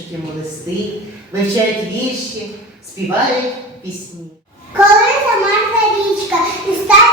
пишуть йому листи, вивчають вірші, співають пісні. Коли замерзла річка і став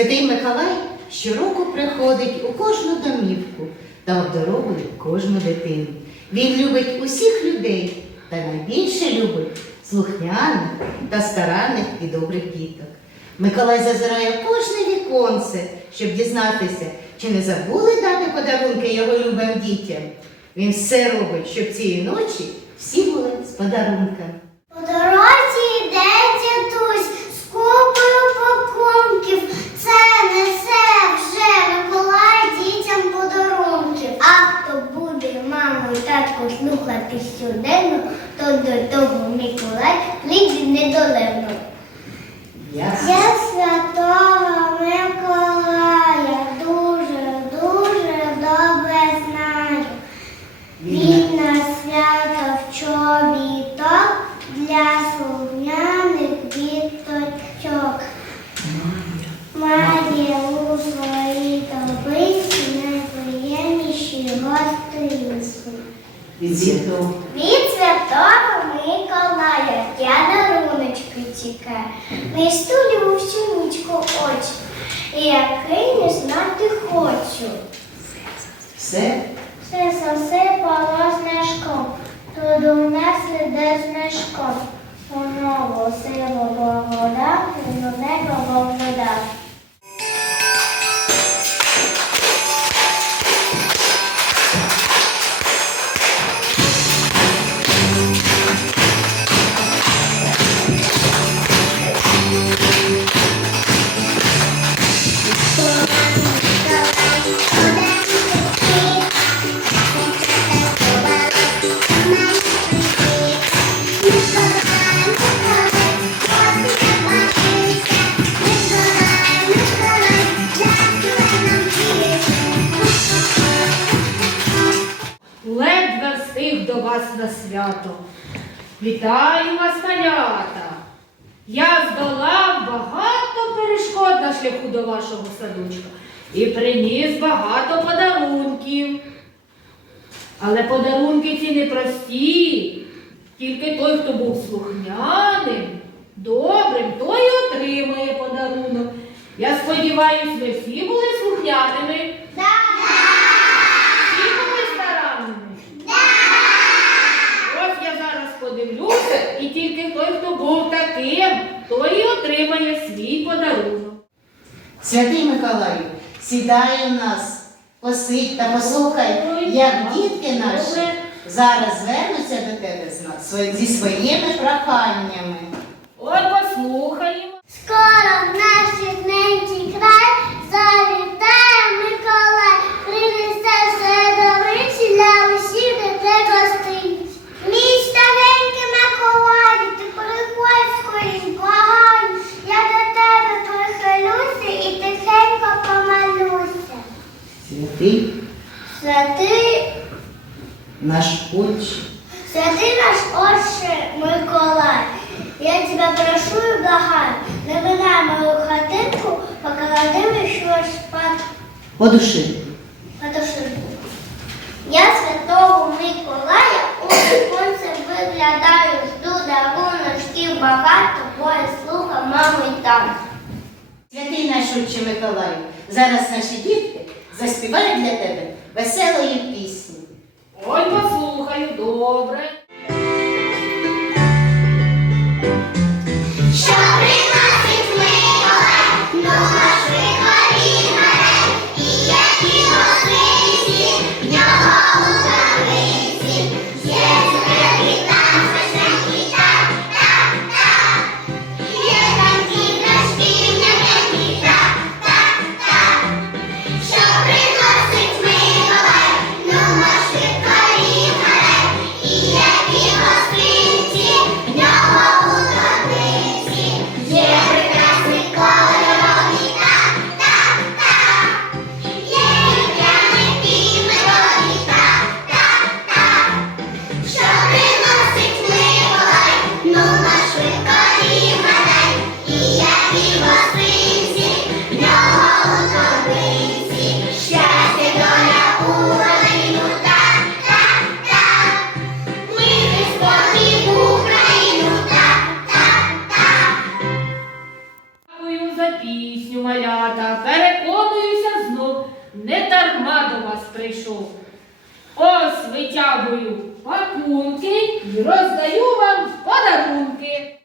святий Миколай щороку приходить у кожну домівку та обдаровує кожну дитину. Він любить усіх людей та найбільше любить слухняних та старанних і добрих діток. Миколай зазирає кожне віконце, щоб дізнатися, чи не забули дати подарунки його любим дітям. Він все робить, щоб цієї ночі всі були з подарунками. Слухати щоденно, то до того Миколай прийде недолевно. Я святого який не знати хочу. Все Все засипало знижком, то до нас іде снежком. Воно сило вода, і до небо вода. Шляху до вашого садочка і приніс багато подарунків. Але подарунки ці не прості. Тільки той, хто був слухняним, добрим, той і отримає подарунок. Я сподіваюсь, ви всі були слухняними. Всі були старанними? Ось я зараз подивлюся, і тільки той, хто був таким, той і отримає свій подарунок. Святий Миколаїв, сідай у нас, посидь та послухай, як дітки наші зараз звернуться до тебе з нас зі своїми проханнями. От послухаємо. Скоро в нашій ненький край зараз. Так, святий наш Отче Миколаю, зараз наші дітки заспівають для тебе веселої пісні. Ой, послухаю, добре. пісню малята, переконуюся знов, не дарма до вас прийшов. Ось витягую пакунки і роздаю вам подарунки.